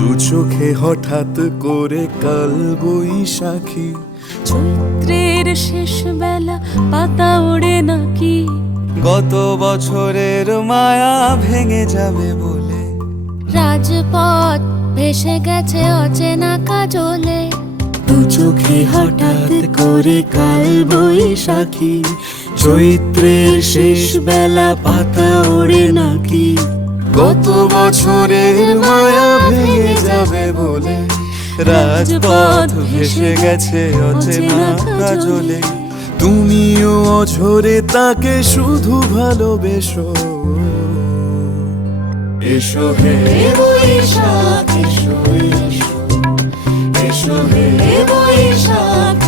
দু চোখে হঠাৎ করে কাল বৈশাখী, চৈত্রের শেষ বেলা পাতা ওড়ে নাকি, গত বছরের মায়া ভেঙে যাবে বলে, রাজপথ ভেসে গেছে অচেনা কাজলে। দু চোখে হঠাৎ করে কাল বৈশাখী, চৈত্রের শেষ বেলা পাতা ওড়ে নাকি, গত বছরের মায়া ভেঙে যাবে বলে, রাজপথ ভেসে গেছে অচেনা কাজলে। তুমিও অঝরে তাকে শুধু ভালোবেসো, এসো হে বৈশাখ এসো, এসো, এসো হে বৈশাখ